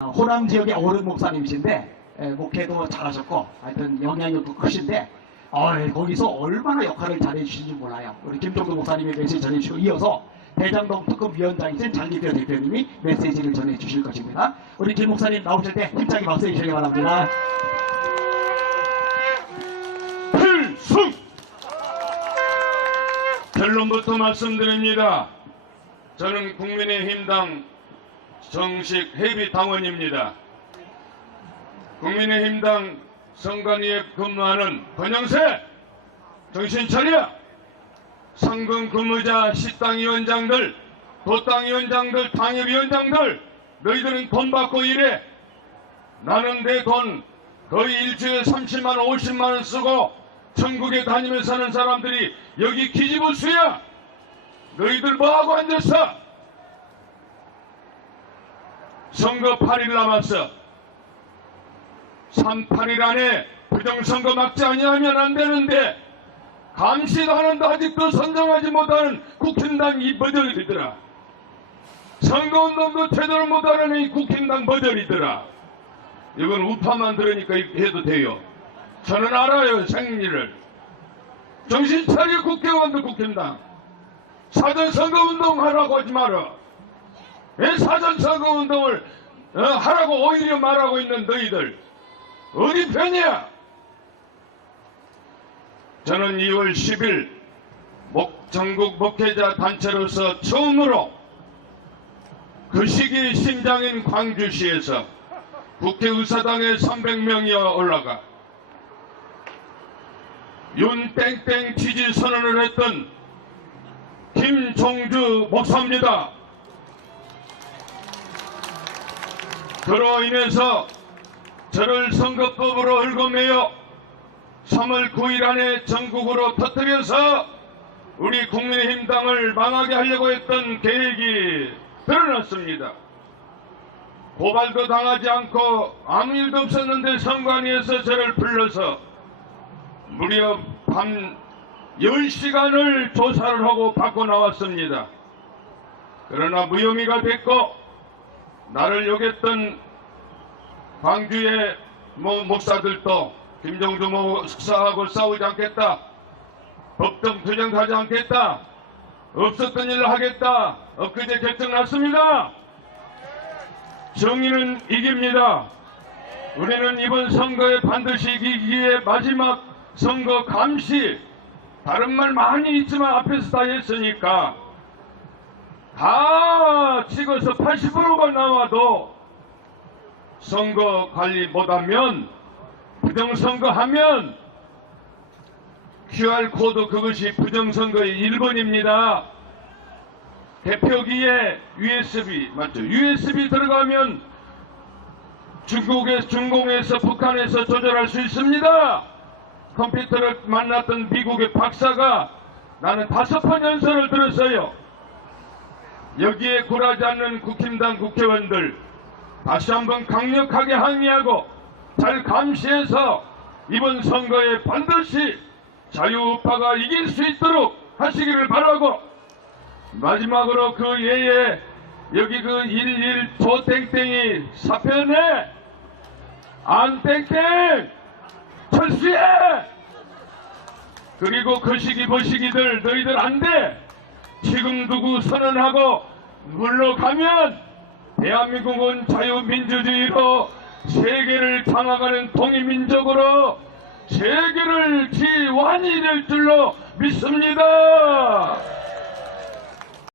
호남 지역의 어른 목사님이신데 에, 목회도 잘하셨고 하여튼 영향력도 크신데 어, 거기서 얼마나 역할을 잘해주시는지 몰라요. 우리 김종도 목사님의 메시지 전해주시고 이어서 대장동 특급 위원장이신 장기표 대표님이 메시지를 전해주실 것입니다. 우리 김 목사님 나오실 때 힘차게 박수해 주시기 바랍니다. 필승! 결론부터 말씀드립니다. 저는 국민의힘당 정식 해비 당원입니다. 국민의힘당 선관위에 근무하는 권영세 정신 차려! 상금 근무자 식당위원장들, 도당위원장들, 당협위원장들 너희들은 돈 받고 일해. 나는 내 돈 거의 일주일에 30만 원, 50만 원 쓰고 전국에 다니면서 사는 사람들이 여기 기지부수야. 너희들 뭐하고 앉았어? 선거 8일 남았어. 3, 8일 안에 부정선거 막지 아니하면 안 되는데 감시단원도 아직도 선정하지 못하는 국힘당 이 버전이더라. 선거운동도 제대로 못하는 이 국힘당 버전이더라. 이건 우파만 들으니까 해도 돼요. 저는 알아요, 생리를. 정신 차려 국회의원들 국힘당. 사전선거운동 하라고 하지 마라. 왜 사전 선거 운동을 어, 하라고 오히려 말하고 있는 너희들. 어디 편이야? 저는 2월 10일 목, 전국 목회자 단체로서 처음으로 그 시기 심장인 광주시에서 국회의사당에 300명이 올라가 윤땡땡 취지 선언을 했던 김종주 목사입니다. 그로 인해서 저를 선거법으로 얽어매어 3월 9일 안에 전국으로 터뜨려서 우리 국민의힘 당을 망하게 하려고 했던 계획이 드러났습니다. 고발도 당하지 않고 아무 일도 없었는데 선관위에서 저를 불러서 무려 밤 10시간을 조사를 하고 받고 나왔습니다. 그러나 무혐의가 됐고 나를 욕했던 광주의 뭐 목사들도 김정주 뭐 숙사하고 싸우지 않겠다. 법정 투쟁하지 않겠다. 없었던 일을 하겠다. 엊그제 결정 났습니다. 정의는 이깁니다. 우리는 이번 선거에 반드시 이기기에 마지막 선거 감시 다른 말 많이 있지만 앞에서 다 했으니까 다 찍어서 80%가 나와도 선거 관리 못하면 부정선거 하면 QR코드 그것이 부정선거의 1번입니다. 대표기에 USB 맞죠? USB 들어가면 중국에 중공에서 북한에서 조절할 수 있습니다. 컴퓨터를 만났던 미국의 박사가 나는 다섯 번 연설을 들었어요. 여기에 굴하지 않는 국힘당 국회의원들 다시 한번 강력하게 항의하고 잘 감시해서 이번 선거에 반드시 자유우파가 이길 수 있도록 하시기를 바라고 마지막으로 그 예에 여기 그 11 조땡땡이 사표내 안땡땡! 철수해! 그리고 그 거시기 버시기들 너희들 안돼 지금 누구 선언하고 물러가면 대한민국은 자유민주주의로 세계를 장악하는 통일민족으로 세계를 지완이 될 줄로 믿습니다.